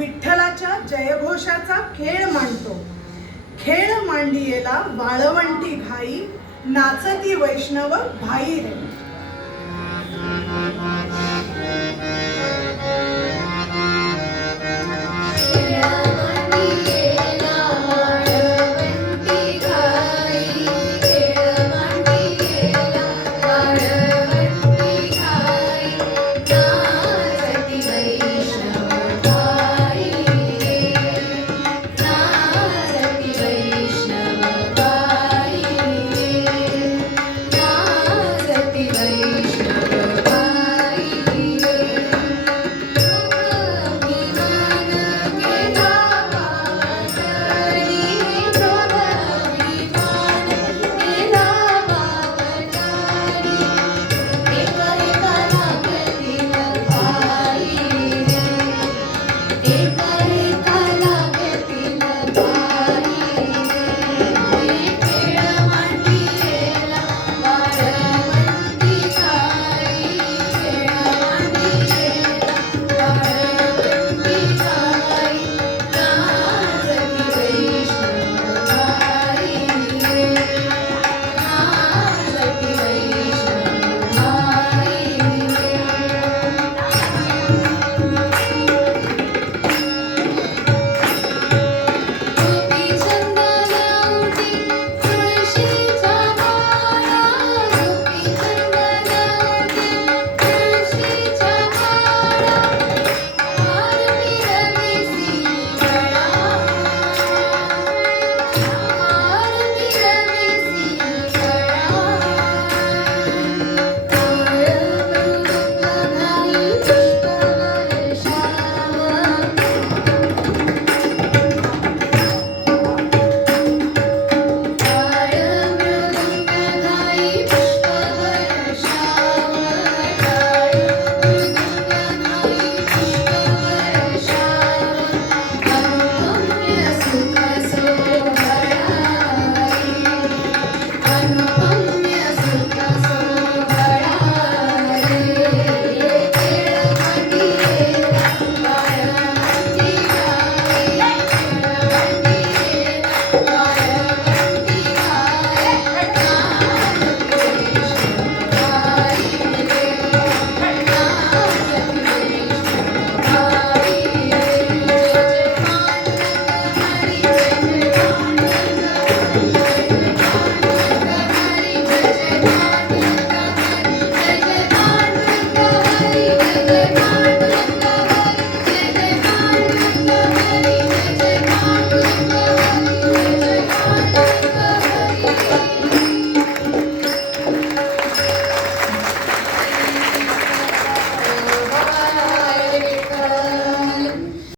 विठ्ठलाच्या जयघोषाचा खेळ मांडतो. खेळ मांडियेला वाळवंटी घाई नाचती वैष्णव भाई रे.